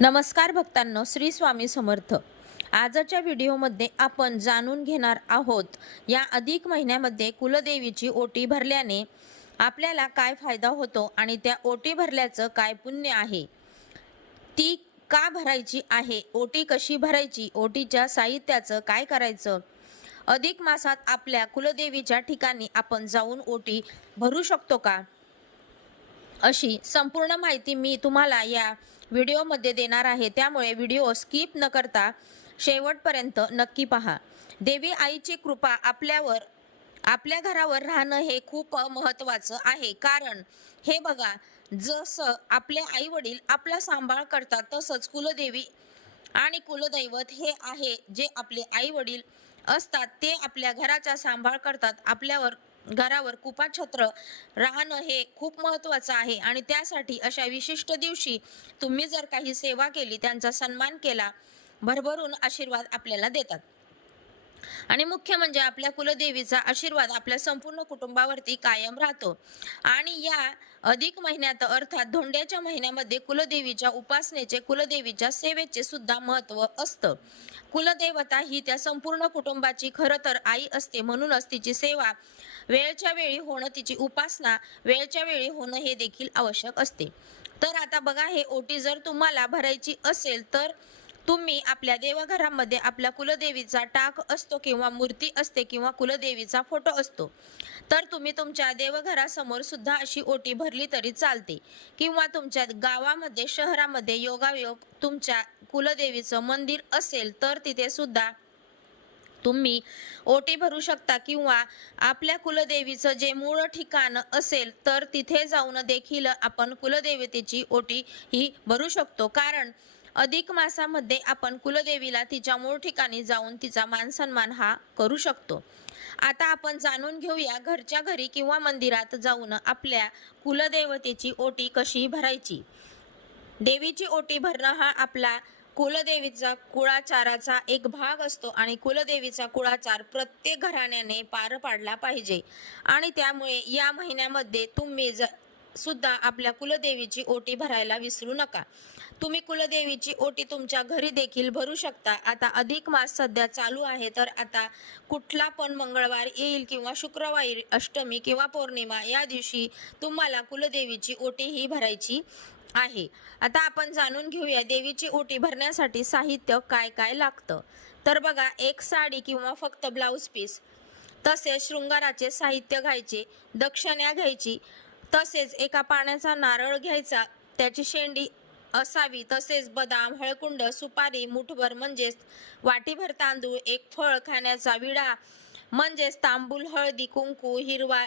नमस्कार भक्तांनो, श्री स्वामी समर्थ। आजच्या व्हिडिओमध्ये आपण जाणून घेणार आहोत या अधिक महिन्यामध्ये कुलदेवीची ओटी भरल्याने आपल्याला काय फायदा होतो आणि त्या ओटी भरल्याचं काय पुण्य आहे, ती का भरायची आहे, ओटी कशी भरायची, ओटीच्या साहित्याचं काय करायचं, अधिक मासात आपल्या कुलदेवीच्या ठिकाणी आपण जाऊन ओटी भरू शकतो का, अशी संपूर्ण माहिती मी तुम्हाला या व्हिडिओमध्ये देणार आहे। त्यामुळे व्हिडिओ स्किप न करता शेवटपर्यंत नक्की पहा। देवी आईची कृपा आपल्यावर, आपल्या घरावर राहणं हे खूप महत्त्वाचं आहे। कारण हे बघा, जसं आपले आई वडील आपला सांभाळ करतात तसंच कुलदेवी आणि कुलदैवत हे आहे जे आपले आई वडील असतात, ते आपल्या घराचा सांभाळ करतात। आपल्यावर घरावर कृपाछत्र राहणं हे खूप महत्त्वाचं आहे आणि त्यासाठी अशा विशिष्ट दिवशी तुम्ही जर काही सेवा केली, त्यांचा सन्मान केला, भरभरून आशीर्वाद आपल्याला देतात। आणि मुख्य म्हणजे आपल्या कुलदेवीचा आशीर्वाद आपल्या संपूर्ण कुटुंबावरती कायम राहतो। आणि या अधिक महिन्यात अर्थात धोंड्याच्या महिन्यामध्ये कुलदेवीच्या उपासनेचे, कुलदेवीच्या सेवेचे सुद्धा महत्त्व असतं। कुलदेवता ही त्या संपूर्ण कुटुंबाची खरं तर आई असते, म्हणूनच तिची सेवा वेळच्या वेळी होणं, तिची उपासना वेळच्या वेळी होणं हे देखील आवश्यक असते। तर आता बघा, हे ओटी जर तुम्हाला भरायची असेल तर तुम्ही आपल्या देवघरामध्ये आपल्या कुलदेवीचा टाक असतो किंवा मूर्ती असते किंवा कुलदेवीचा फोटो असतो, तर तुम्ही तुमच्या देवघरासमोर सुद्धा अशी ओटी भरली तरी चालते। किंवा तुमच्या गावामध्ये, शहरामध्ये योगायोग तुमच्या कुलदेवीचं मंदिर असेल तर तिथे सुद्धा तुम्ही ओटी भरू शकता। किंवा आपल्या कुलदेवीचं जे मूळ ठिकाण असेल तर तिथे जाऊन देखील आपण कुलदेवतेची ओटी ही भरू शकतो। कारण अधिक मासामध्ये आपण कुलदेवीला तिच्या मूळ ठिकाणी जाऊन तिचा मान सन्मान हा करू शकतो। आता आपण जाणून घेऊया घरच्या घरी किंवा मंदिरात जाऊन आपल्या कुलदेवतेची ओटी कशी भरायची। देवीची ओटी भरणं हा आपला कुलदेवीचा कुळाचाराचा एक भाग असतो आणि कुलदेवीचा कुळाचार प्रत्येक घराण्याने पार पाडला पाहिजे। आणि त्यामुळे या महिन्यामध्ये तुम्ही सुद्धा आपल्या कुलदेवीची ओटी भरायला विसरू नका। तुम्ही कुलदेवीची ओटी तुमच्या घरी देखील भरू शकता। आता अधिक मास सध्या चालू आहे, तर आता कुठला पण मंगळवार येईल किंवा शुक्रवारी, अष्टमी किंवा पौर्णिमा, या दिवशी तुम्हाला कुलदेवीची ओटी ही भरायची आहे। आता आपण जाणून घेऊया देवीची ओटी भरण्यासाठी साहित्य काय काय लागतं। तर बघा, एक साडी किंवा फक्त ब्लाउज पीस, तसेच शृंगाराचे साहित्य घ्यायचे, दक्षिणा घ्यायची, तसेच एका पाण्याचा नारळ घ्यायचा, त्याची शेंडी असावी, तसेच बदाम, हळकुंड, सुपारी मुठभर म्हणजेच वाटीभर तांदूळ, एक फळ, खाण्याचा विडा म्हणजेच तांबूल, हळदी कुंकू, हिरवा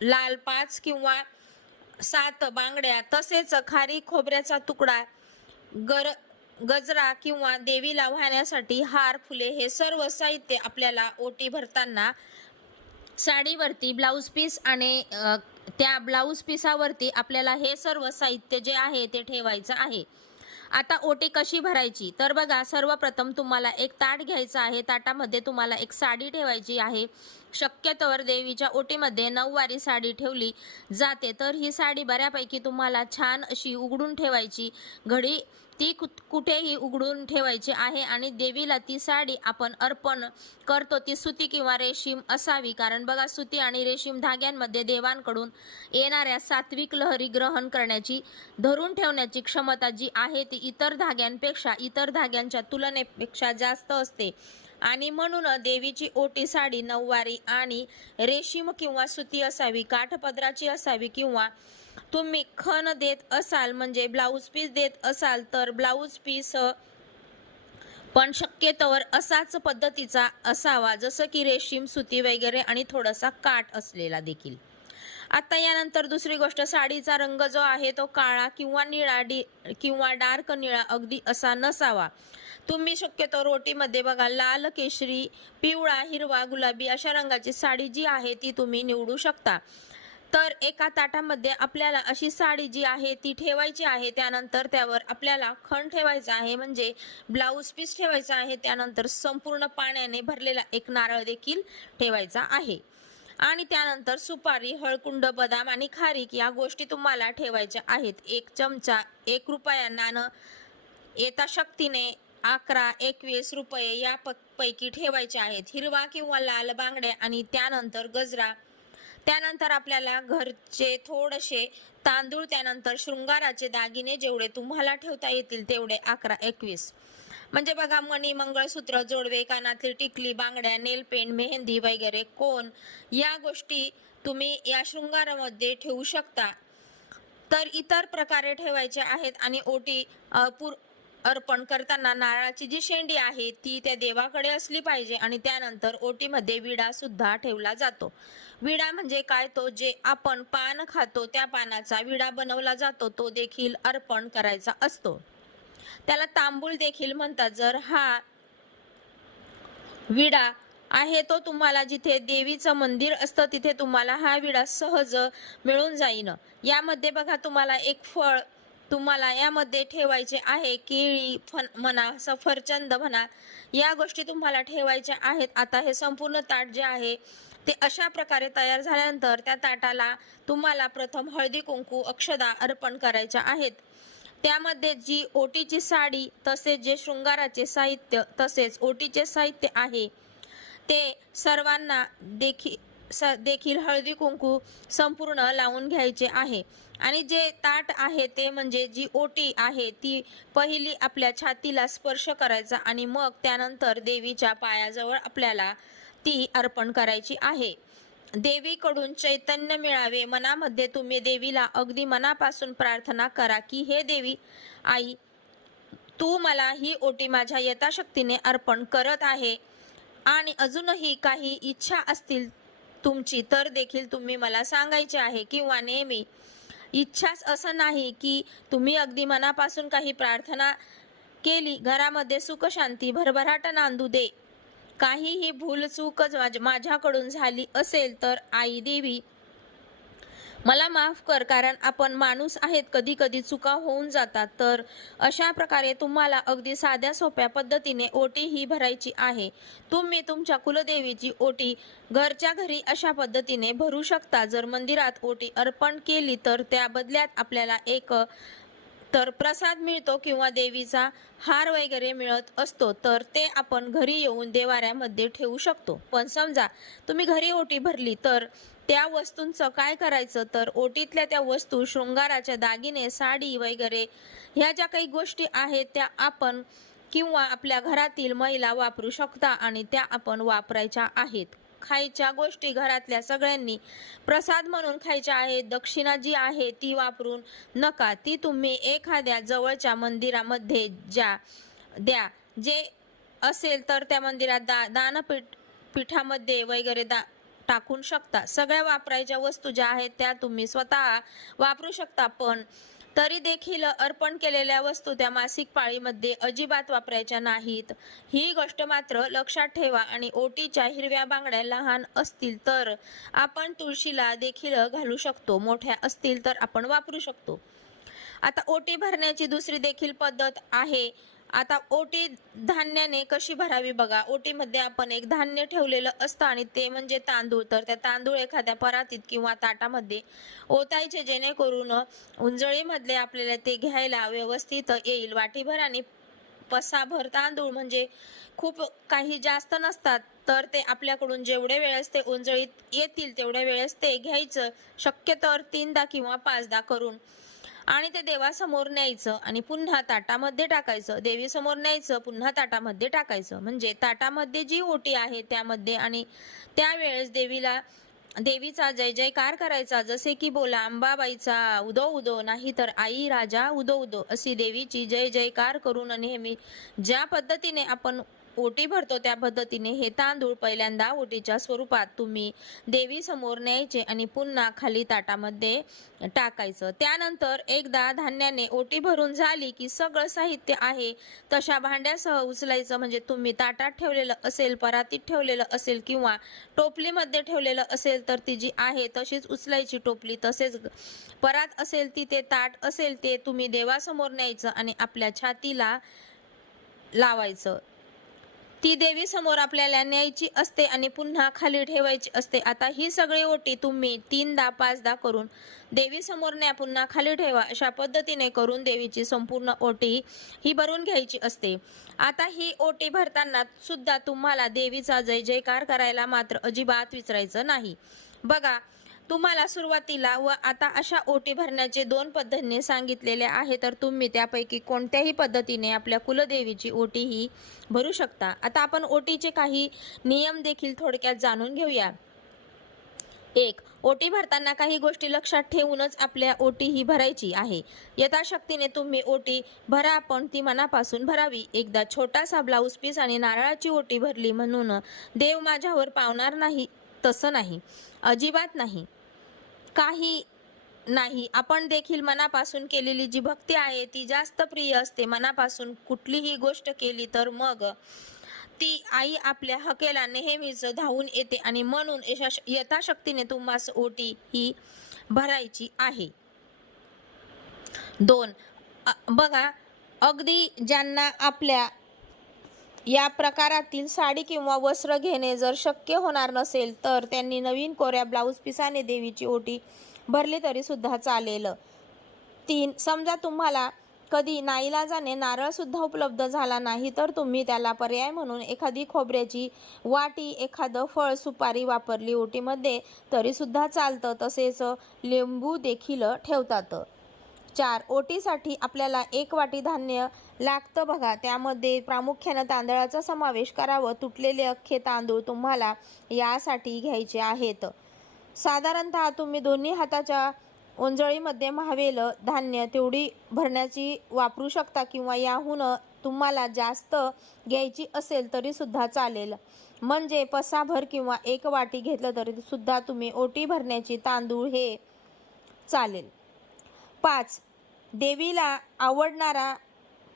लाल 5 किंवा 7 बांगड्या, तसेच खारी खोबऱ्याचा तुकडा, गजरा किंवा देवीला वाहण्यासाठी हार, फुले, हे सर्व साहित्य आपल्याला ओटी भरताना साडीवरती ब्लाउज पीस आणि त्या ब्लाउज पीसावरती आपल्याला हे सर्व साहित्य जे आहे ते ठेवायचं आहे। आता ओटी कशी भरायची, तर बघा, सर्वप्रथम तुम्हाला एक ताट घ्यायचं आहे। ताटामध्ये तुम्हाला एक साडी ठेवायची आहे। शक्यतोवर देवीच्या ओटीमध्ये नऊवारी साडी ठेवली जाते, तर ही साडी बऱ्यापैकी तुम्हाला छान अशी उघडून ठेवायची, घडी ती कुठेही उघडून ठेवायची आहे। आणि देवीला ती साडी आपण अर्पण करतो ती सुती किंवा रेशीम असावी। कारण बघा, सुती आणि रेशीम धाग्यांमध्ये देवांकडून येणाऱ्या सात्विक लहरी ग्रहण करण्याची, धरून ठेवण्याची क्षमता जी आहे ती इतर धाग्यांपेक्षा, इतर धाग्यांच्या तुलनेपेक्षा जास्त असते। आणि म्हणून देवीची ओटी साडी नऊवारी आणि रेशीम किंवा सुती असावी, काठपदराची असावी, किंवा तुम्ही खण देत असाल म्हणजे ब्लाउज पीस देत असाल तर ब्लाउज पीस पण शक्यतोवर असाच पद्धतीचा असावा, जसं की रेशीम, सुती वगैरे आणि थोडासा काठ असलेला देखील। आता यानंतर दुसरी गोष्ट, साडीचा रंग जो आहे तो काळा किंवा निळा किंवा डार्क निळा अगदी असा नसावा। तुम्ही शक्यतो रोटीमध्ये बघा, लाल, केशरी, पिवळा, हिरवा, गुलाबी अशा रंगाची साडी जी आहे ती तुम्ही निवडू शकता। तर एका ताटामध्ये आपल्याला अशी साडी जी आहे ती ठेवायची आहे। त्यानंतर त्यावर आपल्याला खण ठेवायचा आहे, म्हणजे ब्लाउज पीस ठेवायचा आहे। त्यानंतर संपूर्ण पाण्याने भरलेला एक नारळ देखील ठेवायचा आहे। आणि त्यानंतर सुपारी, हळकुंड, बदाम आणि खारीक या गोष्टी तुम्हाला ठेवायच्या आहेत। 1 चमचा 1 रुपया नाणं यथाशक्तीने 11-21 रुपये या पैकी ठेवायचे आहेत. हिरवा किंवा लाल बांगड्या आणि त्यानंतर गजरा, त्यानंतर आपल्याला घरचे थोडेसे तांदूळ, त्यानंतर शृंगाराचे दागिने जेवढे तुम्हाला ठेवता येतील तेवढे 11-21. म्हणजे बघा, मणी, मंगळसूत्र, जोडवे, कानातली टिकली, बांगड्या, नेल पेंट, मेहंदी वगैरे कोण या गोष्टी तुम्ही या शृंगारामध्ये ठेवू शकता. तर इतर प्रकारे ठेवायचे आहेत. आणि ओटी अर्पण करताना नारळाची जी शेंडी आहे ती त्या देवाकडे असली पाहिजे. आणि त्यानंतर ओटीमध्ये विडा सुद्धा ठेवला जातो. विडा म्हणजे काय? तो जे आपण पान खातो त्या पानाचा विडा बनवला जातो, तो देखील अर्पण करायचा असतो. त्याला तांबूळ देखील म्हणतात. जर हा विडा आहे तो तुम्हाला जिथे देवीचं मंदिर असतं तिथे तुम्हाला हा विडा सहज मिळून जाईन. यामध्ये बघा, तुम्हाला एक फळ तुम्हाला यामध्ये ठेवायचे आहे. केळी म्हणा, सफरचंद म्हणा, या गोष्टी तुम्हाला ठेवायच्या आहेत. आता हे संपूर्ण ताट जे आहे ते अशा प्रकारे तयार झाल्यानंतर त्या ताटाला तुम्हाला प्रथम हळदी कुंकू अक्षदा अर्पण करायच्या आहेत. त्यामध्ये जी ओटीची साडी, तसेच जे शृंगाराचे साहित्य, तसेच ओटीचे साहित्य आहे ते सर्वांना देखील हळदी कुंकू संपूर्ण लावून घ्यायचे आहे. आणि जे ताट आहे ते म्हणजे जी ओटी आहे ती पहिली आपल्या छातीला स्पर्श करायचा आणि मग त्यानंतर देवीच्या पायाजवळ आपल्याला ती अर्पण करायची आहे. देवीकडून चैतन्य मिळावे, मनामध्ये तुम्ही देवीला अगदी मनापासून प्रार्थना करा की हे देवी आई, तू मला ही ओटी माझ्या यथाशक्तीने अर्पण करत आहे आणि अजूनही काही इच्छा असतील तुमची तर देखील तुम्ही मला सांगायचे आहे. किंवा नेहमी इच्छाच असं नाही की तुम्ही अगदी मनापासून काही प्रार्थना केली, घरामध्ये सुख शांती भरभराट नांदू दे, काहीही भूलचूकच माझ्याकडून झाली असेल तर आई देवी मला माफ कर, कारण आपण माणूस आहेत, कधी कधी चुका होऊन जातात. तर अशा प्रकारे तुम्हाला अगदी साध्या सोप्या पद्धतीने ओटी ही भरायची आहे. तुम्ही तुमच्या कुलदेवीची ओटी घरच्या घरी अशा पद्धतीने भरू शकता. जर मंदिरात ओटी अर्पण केली तर त्या बदल्यात आपल्याला एक तर प्रसाद मिळतो किंवा देवीचा हार वगैरे मिळत असतो, तर ते आपण घरी येऊन देवाऱ्यामध्ये ठेवू शकतो. पण समजा तुम्ही घरी ओटी भरली तर त्या वस्तूंचं काय करायचं? तर ओटीतल्या त्या वस्तू, शृंगाराच्या दागिने, साडी वगैरे ह्या ज्या काही गोष्टी आहेत त्या आपण किंवा आपल्या घरातील महिला वापरू शकता आणि त्या आपण वापरायच्या आहेत. खायच्या गोष्टी घरातल्या सगळ्यांनी प्रसाद म्हणून खायच्या आहेत. दक्षिणा जी आहे ती वापरून नका, ती तुम्ही एखाद्या जवळच्या मंदिरामध्ये द्या. जे असेल तर त्या मंदिरात दानपीठामध्ये वगैरे टाकून शकता. सगळ्या वापरायच्या वस्तू ज्या आहेत त्या तुम्ही स्वतः वापरू शकता. पण तरी देखील अर्पण केलेल्या वस्तू त्या मासिक पाळीमध्ये अजिबात वापरायच्या नाहीत, ही गोष्ट मात्र लक्षात ठेवा. आणि ओटीच्या हिरव्या बांगड्या लहान असतील तर आपण तुळशीला देखील घालू शकतो, मोठ्या असतील तर आपण वापरू शकतो. आता ओटी भरण्याची दुसरी देखील पद्धत आहे. आता ओटी धान्याने कशी भरावी बघा. ओटीमध्ये आपण एक धान्य ठेवलेलं असतं आणि ते म्हणजे तांदूळ. तर त्या तांदूळ एखाद्या परातीत किंवा ताटामध्ये ओतायचे, जेणेकरून उंजळीमधले आपल्याला ते घ्यायला व्यवस्थित येईल. वाटीभर आणि पसाभर तांदूळ म्हणजे खूप काही जास्त नसतात, तर ते आपल्याकडून जेवढे वेळेस ते उंजळीत येतील तेवढ्या वेळेस ते घ्यायचं. शक्यतर 3दा किंवा 5दा करून आणि ते देवासमोर न्यायचं आणि पुन्हा ताटामध्ये टाकायचं. देवीसमोर न्यायचं, पुन्हा ताटामध्ये टाकायचं. म्हणजे ताटामध्ये जी ओटी आहे त्यामध्ये आणि त्यावेळेस देवीचा जय जयकार करायचा. जसे की बोला अंबाबाईचा उदो उदो, नाही तर आई राजा उदो उदो, अशी देवीची जय जयकार करून नेहमी ज्या पद्धतीने आपण ओटी भरतो त्या पद्धतीने हे तांदूळ पहिल्यांदा ओटीच्या स्वरूपात तुम्ही देवी समोर न्यायचे आणि पुन्हा खाली ताटामध्ये टाकायचं. त्यानंतर एकदा धान्याने ओटी भरून झाली की सगळं साहित्य आहे तशा भांड्यासह उचलायचं. म्हणजे तुम्ही ताटात ठेवलेलं असेल, परातीत ठेवलेलं असेल किंवा टोपलीमध्ये ठेवलेलं असेल तर ती जी आहे तशीच उचलायची टोपली. तसेच परात असेल ती, ते ताट असेल ते तुम्ही देवासमोर न्यायचं आणि आपल्या छातीला लावायचं. ती देवी समोर आपल्याला न्यायची असते आणि पुन्हा खाली ठेवायची असते. आता ही सगळी ओटी तुम्ही 3दा 5दा करून देवी समोर न्या, पुन्हा खाली ठेवा, अशा पद्धतीने करून देवीची संपूर्ण ओटी ही भरून घ्यायची असते. आता ही ओटी भरताना सुद्धा तुम्हाला देवीचा जय जयकार करायला मात्र अजिबात विसरायचं नाही. बघा, तुम्हाला सुरुवातीला व आता अशा ओटी भरण्याचे 2 पद्धतीने सांगितलेले आहे, तर तुम्ही त्यापैकी कोणत्याही पद्धतीने आपल्या कुलदेवीची ओटी ही भरू शकता. आता आपण ओटीचे काही नियम देखील थोडक्यात जाणून घेऊया. 1. ओटी भरताना काही गोष्टी लक्षात ठेवूनच आपल्या ओटी ही भरायची आहे. यथाशक्तीने तुम्ही ओटी भरा, पण ती मनापासून भरावी. एकदा छोटासा ब्लाऊज पीस आणि नारळाची ओटी भरली म्हणून देव माझ्यावर पावणार नाही, तसं नाही, अजिबात नाही, काही नाही. आपण देखील मनापासून केलेली जी भक्ती आहे ती जास्त प्रिय असते. मनापासून कुठलीही गोष्ट केली तर मग ती आई आपल्या हकेला नेहमीच धावून येते आणि म्हणून यथाशक्तीने तुम्हास ओटी ही भरायची आहे. 2. बघा, अगदी ज्यांना आपल्या या प्रकारातील साडी किंवा वस्त्र घेणे जर शक्य होणार नसेल तर त्यांनी नवीन कोऱ्या ब्लाऊज पिसाने देवीची ओटी भरली तरी सुद्धा चालेल. 3. समजा तुम्हाला कधी नाईलाजाने नारळ सुद्धा उपलब्ध झाला नाही तर तुम्ही त्याला पर्याय म्हणून एखादी खोबऱ्याची वाटी, एखादं फळ, सुपारी वापरली ओटीमध्ये तरी सुद्धा चालतं. तसेच लिंबू देखील ठेवतात. 4. ओटीसाठी आपल्याला 1 वाटी धान्य लागतं. बघा, त्यामध्ये प्रामुख्याने तांदळाचा समावेश करावा. तुटलेले अख्खे तांदूळ तुम्हाला यासाठी घ्यायचे आहेत. साधारणतः तुम्ही दोन्ही हाताच्या ओंजळीमध्ये मावेल धान्य तेवढी भरण्याची वापरू शकता किंवा याहून तुम्हाला जास्त घ्यायची असेल तरी सुद्धा चालेल. म्हणजे पसाभर किंवा 1 वाटी घेतलं तरी सुद्धा तुम्ही ओटी भरण्याची तांदूळ हे चालेल. 5. देवीला आवडणारा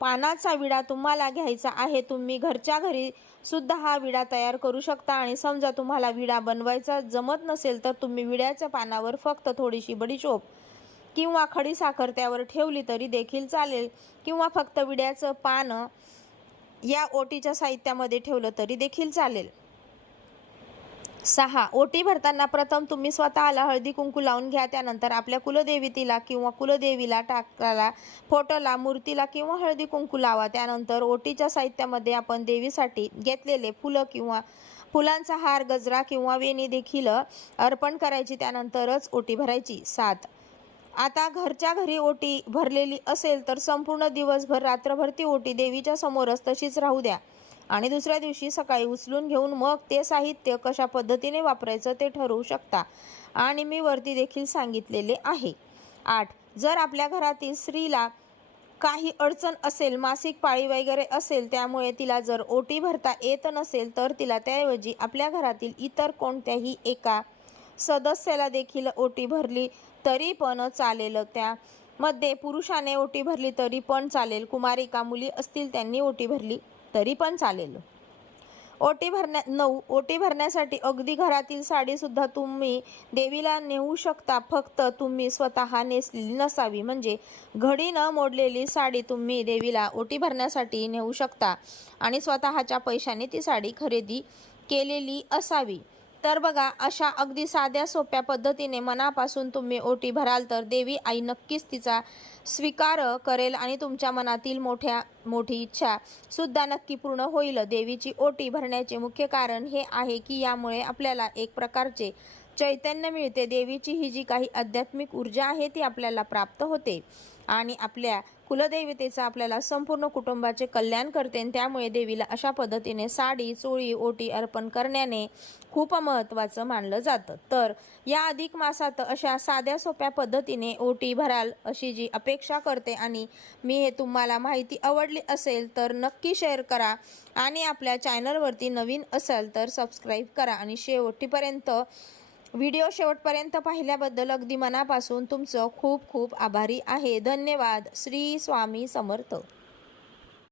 पानाचा विडा तुम्हाला घ्यायचा आहे. तुम्ही घरच्या घरी सुद्धा हा विडा तयार करू शकता आणि समजा तुम्हाला विडा बनवायचा जमत नसेल तर तुम्ही विड्याच्या पानावर फक्त थोडीशी बडीशोप किंवा खडीसाखर त्यावर ठेवली तरी देखील चालेल किंवा फक्त विड्याचं पान या ओटीच्या साहित्यामध्ये ठेवलं तरी देखील चालेल. 6. ओटी भरताना प्रथम तुम्ही स्वतःला हळदी कुंकू लावून घ्या. त्यानंतर आपल्या कुलदेवतेला किंवा कुलदेवीला, टाकाला, फोटोला, मूर्तीला किंवा हळदी कुंकू लावा. त्यानंतर ओटीच्या साहित्यामध्ये आपण देवीसाठी घेतलेले फुलं किंवा फुलांचा हार, गजरा किंवा वेणी देखील अर्पण करायची. त्यानंतरच ओटी भरायची. 7. आता घरच्या घरी ओटी भरलेली असेल तर संपूर्ण दिवसभर, रात्रभर ती ओटी देवीच्या समोरच तशीच राहू द्या आणि दुसऱ्या दिवशी सकाळी उचलून घेऊन मग ते साहित्य कशा पद्धतीने वापरायचं ते ठरवू शकता आणि मी वरती देखील सांगितलेले आहे. 8. जर आपल्या घरातील स्त्रीला काही अडचण असेल, मासिक पाळी वगैरे असेल, त्यामुळे तिला जर ओटी भरता येत नसेल तर तिला त्याऐवजी आपल्या घरातील इतर कोणत्याही एका सदस्याला देखील ओटी भरली तरी पण चालेल. त्यामध्ये पुरुषाने ओटी भरली तरी पण चालेल. कुमारिका मुली असतील त्यांनी ओटी भरली तरी पण चालेल. 9. ओटी भरण्यासाठी अगदी घरातील साडी सुद्धा तुम्ही देवीला नेऊ शकता. फक्त तुम्ही स्वतः नेसलेली नसावी. म्हणजे घडी न मोडलेली साडी तुम्ही देवीला ओटी भरण्यासाठी नेऊ शकता आणि स्वतःच्या पैशाने ती साडी खरेदी केलेली असावी. तर बघा, अशा अगदी साध्या सोप्या पद्धतीने मनापासून तुम्ही ओटी भराल तर देवी आई नक्कीच तिचा स्वीकार करेल आणि तुमच्या मनातील मोठी इच्छा सुद्धा नक्की पूर्ण होईल. देवीची ओटी भरण्याचे मुख्य कारण हे आहे की यामुळे आपल्याला एक प्रकारचे चैतन्य मिळते. देवीची ही जी काही आध्यात्मिक ऊर्जा आहे ती आपल्याला प्राप्त होते आणि आपल्या कुलदेवतेचा आपल्याला संपूर्ण कुटुंबाचे कल्याण करते. त्यामुळे देवीला अशा पद्धतीने साडी, चोळी, ओटी अर्पण करण्याने खूप महत्त्वाचं मानलं जातं. तर या अधिक मासात अशा साध्या सोप्या पद्धतीने ओटी भराल अशी जी अपेक्षा करते आणि मी हे तुम्हाला माहिती आवडली असेल तर नक्की शेअर करा आणि आपल्या चॅनलवरती नवीन असाल तर सबस्क्राईब करा आणि व्हिडिओ शेवटपर्यंत पाहिल्याबद्दल अगदी मनापासून तुमचं खूप खूप आभारी आहे. धन्यवाद. श्री स्वामी समर्थ.